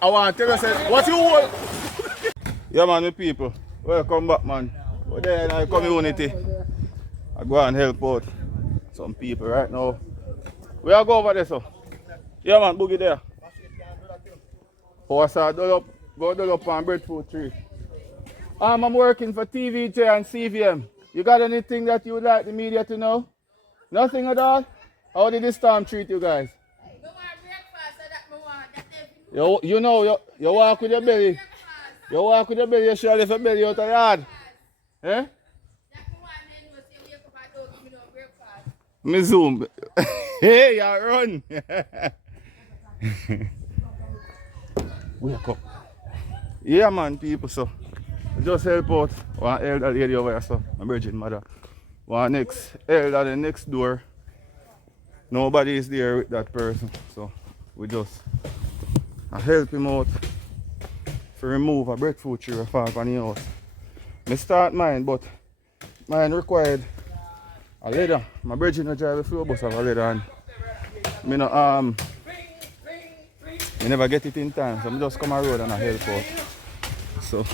I want to tell you, say, what you want? Yeah, man, the people. Welcome back, man. We're there in our community. I go and help out some people right now. We are go over there, so. Yeah, man, boogie there. Oh, I saw go up on breadfruit tree. I'm working for TVJ and CVM. You got anything that you would like the media to know? Nothing at all? How did this storm treat you guys? You know, you walk with your belly. You walk with your belly, you should lift your belly out of the yard. Eh? Me zoom. Hey, you run. Wake up. Yeah, man, people, so. Just help out one elder lady over here, so. My virgin mother. One next elder, the next door. Nobody is there with that person, so we just help him out to remove a breadfruit tree that fall on the house. I start mine, but mine required a leather. My virgin no drive a few bus of a leather and me no I never get it in time, so I just come on road and I help out. So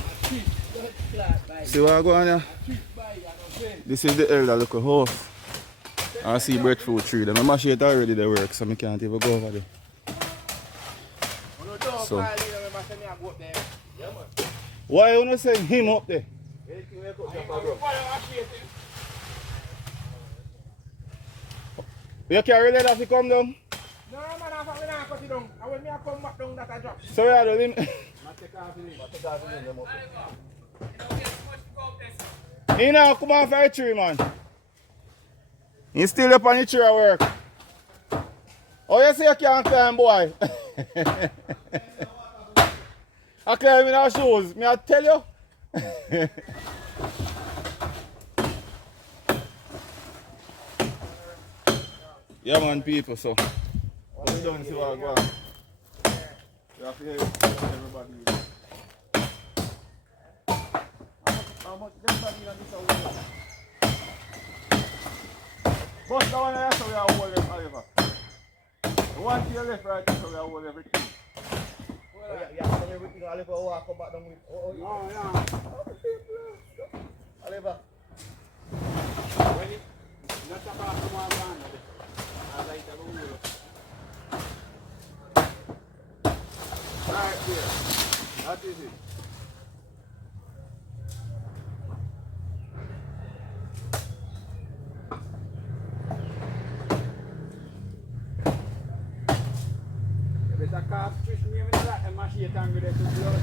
see what I go on here? This is the elder local house. I see breadfruit tree. The mash it already they work, so I can't even go over there. So why you not send him up there? You carry leather if you come down? No, man, I'm not cut it down. And when I come back down, that I drop. So you do him? He now come on for a tree, man. He still up on the tree at work. Oh, you say you can't climb, boy? I climb in our shoes. Me I tell you. Yeah, man, people, so. We don't see what I go on. You have to hear everybody. How much everybody on this over? But the one there, so we are hold them, Oliver. The one to your left, right, so we are hold everything. Yeah, everything, Oliver, walk come back down with. Oh, yeah. Oliver. Ready? Not about the one man. I like the rule. Right there. That is it. There's a car switch me with that and my shit and with it to blood.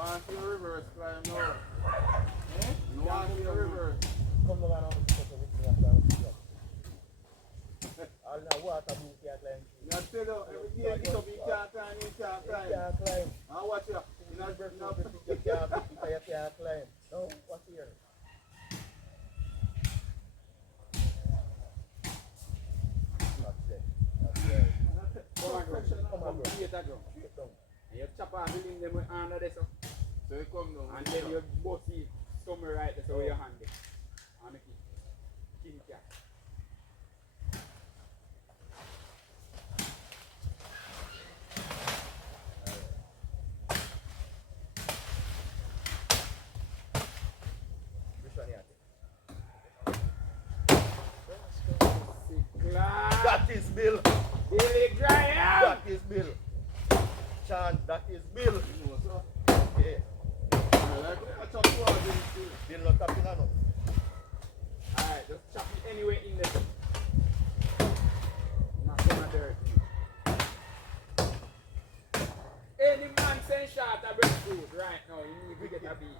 Want to reverse climb now. You want to reverse. Come down and put all the water move can't climb. You tell you, every day you can't climb, you can't climb. Can't climb. And watch you. You can't climb. No, what's here? Come on, straight down. And you chop off the limb them with hand of this up. So you come down. And then you both see somewhere right there, so with your hand there. And make it chin cap. Which one here? That is Bill. Billy Graham! That is Bill. Chan, that is Bill. Okay. Bill not tapping on. Alright, just chop it anywhere in there. Not gonna dirt. Any man send shot a breadfruit right now, you need to get a beat.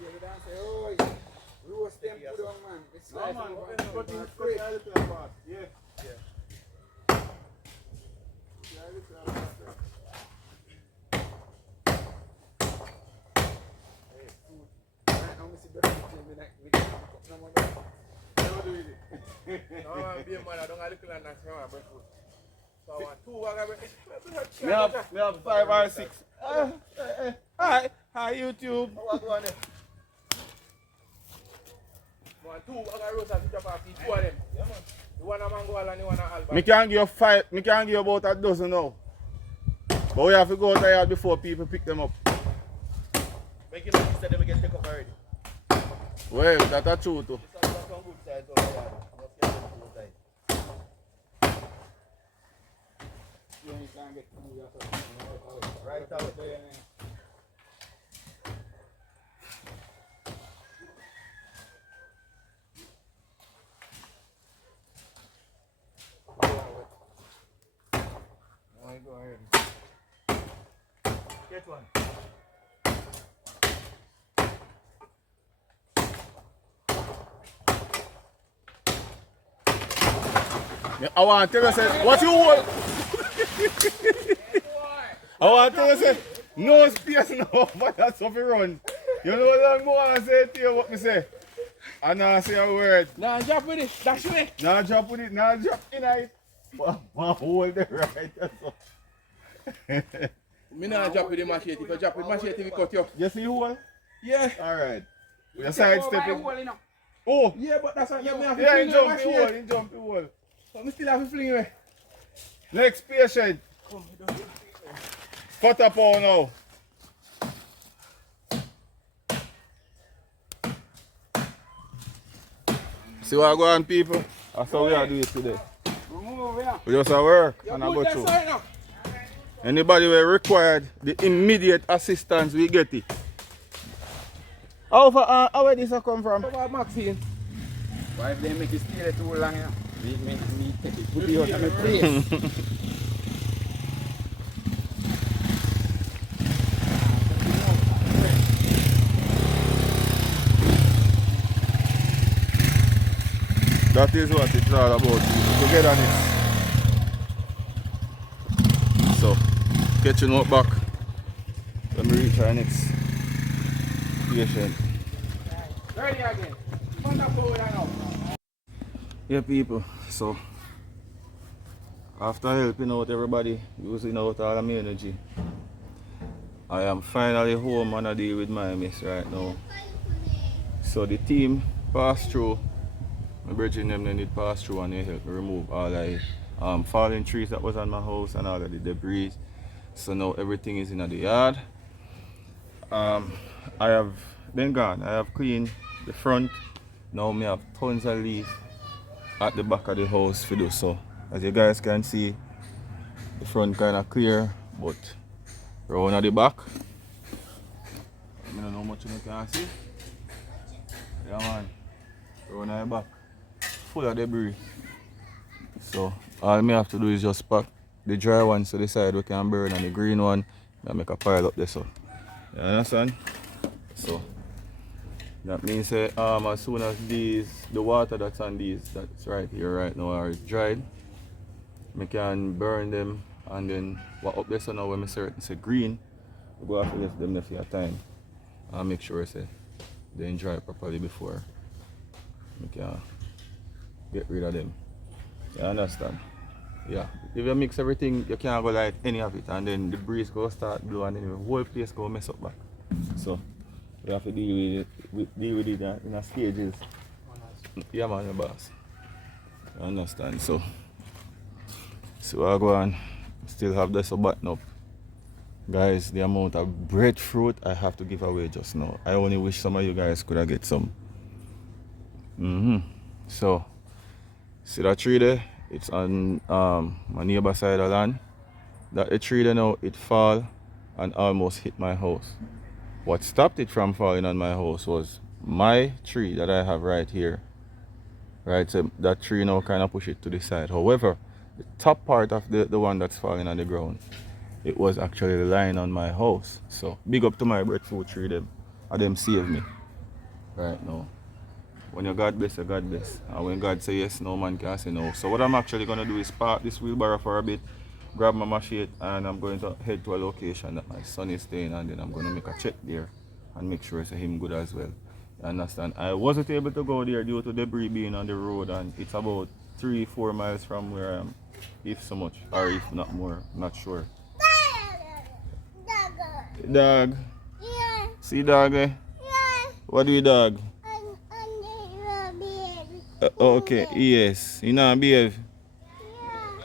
You don't say, oh, roast them put on, man. It's like man, over. yeah. Me have 5 or 6. Hi, YouTube. What go on there? Me can give you 5. Me can give you about a dozen now. But we have to go out there before people pick them up. Make it look instead of we get take up already. Well, that's true too. This is some good size over here. Must get some good size. Right out. Go ahead. Get one. I want to tell you, say, what you want? I want to tell you, say, no space now, but that's what we run. You know what I'm going to say to you, what me say? I not say a word. Nah, drop with it. Dash with it. Nah, drop with it. Nah, drop in it. One hold there, right? That's all. Me not drop with the machete. If I drop with machete, we cut you. You see who one? Yeah. Alright. We're sidestepping. Oh. Yeah, but that's not you. Yeah, he jumped the wall. He jumped the wall. But me still have to fling away. Next patient. Cut up all now. See what going on, people? That's how we are doing it today. We just at work and I go through. Anybody who required the immediate assistance, we get it. How where this come from? Maxine. Why if they make it stay too long, you know? Me take it, put it out of my place. That is what it's all about, togetherness. So, catching up back when we reach our next patient. Ready again. Yeah, people, so after helping out everybody, using out all of my energy, I am finally home and I deal with my miss right now. So the team passed through. My brethren them did pass through and they helped me remove all the fallen trees that was on my house and all of the debris. So now everything is in the yard. I have been gone. I have cleaned the front. Now I have tons of leaves at the back of the house for do so. As you guys can see, the front kind of clear, but round at the back, I don't know how much you can see. Yeah man, round at the back, full of debris. So all I have to do is just pack the dry ones to the side we can burn and the green one I make a pile up there. So you understand? So that means as soon as the water that's on these, that's right here right now, are dried, I can burn them, and then what up there so now when I say green, we go have to left them there for a time and make sure they dry properly before we can get rid of them. You understand? Yeah. If you mix everything, you can't go light any of it, and then the breeze go start blowing and then the whole place go mess up back. So you have to deal with it in a stages. Yeah man, your boss. You understand? So I go on, still have this button up. Guys, the amount of breadfruit I have to give away just now. I only wish some of you guys could have get some. So see that tree there? It's on my neighbor side of the land. That tree there now, it fall and almost hit my house. What stopped it from falling on my house was my tree that I have right here. Right, so that tree now kind of push it to the side. However, the top part of the one that's falling on the ground, it was actually lying on my house. So big up to my breadfruit tree, them saved me right now. When you God bless, you God bless. And when God say yes, no man can say no. So what I'm actually going to do is park this wheelbarrow for a bit, grab my machete, and I'm going to head to a location that my son is staying, and then I'm going to make a check there and make sure it's him good as well. Understand? I wasn't able to go there due to debris being on the road, and it's about 3-4 miles from where I am, if so much, or if not more, not sure. Dog. Yeah. See dog eh? Yeah. What do you dog? Yeah. Okay, yes. You know behave.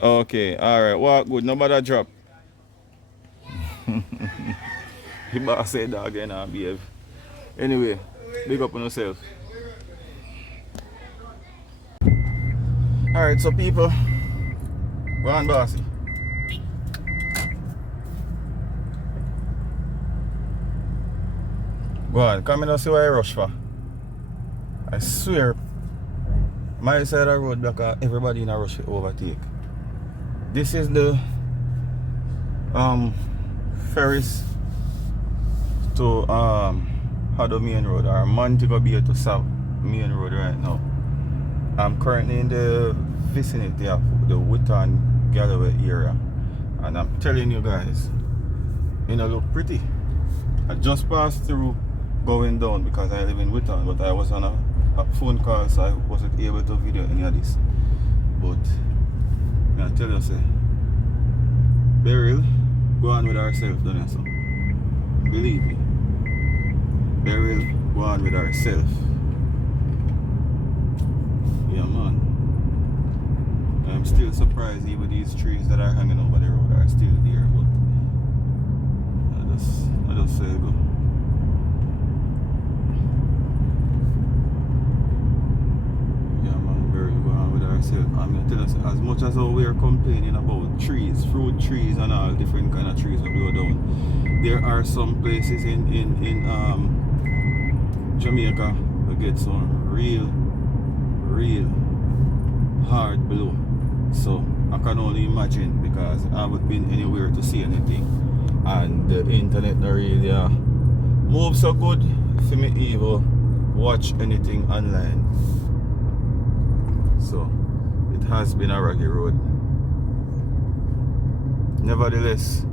Okay, alright, walk good, no bother drop. The boss say dog you know behave. Anyway, big up on yourself. Alright, so people, go on bossy. Go on, come in and see what I rush for. I swear, my side of the road block everybody in a rush to overtake. This is the ferries to Hado Main Road, or Montego Bay to South Main Road right now. I'm currently in the vicinity of the Witton Galloway area, and I'm telling you guys, it look pretty. I just passed through going down because I live in Witton, but I was on a phone call, so I wasn't able to video any of this. But I tell you, say, BERYL go on with ourselves, don't you? So believe me, BERYL go on with ourselves. Yeah, man. I'm still surprised even these trees that are hanging over the road are still there, but I just say go. Yeah, man, BERYL go on with ourselves. I'm gonna tell you, as much as we are complaining about trees, fruit trees and all different kind of trees that blow down, there are some places in Jamaica that get some real hard blow. So I can only imagine, because I haven't been anywhere to see anything, and the internet not really move so good for me even watch anything online. So it has been a rocky road. Nevertheless,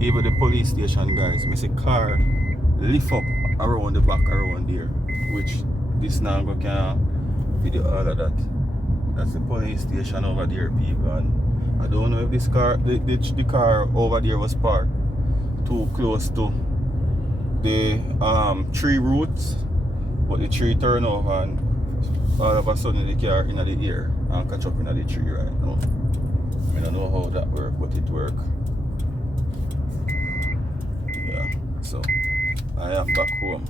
even the police station guys, I see car lift up around the back around there, which this now can video all of that. That's the police station over there, people, and I don't know if this car, the car over there was parked too close to the tree roots, but the tree turned over and all of a sudden the car in the air and catch up in the tree right now. I don't know how that works, but it works. Yeah, so I am back home.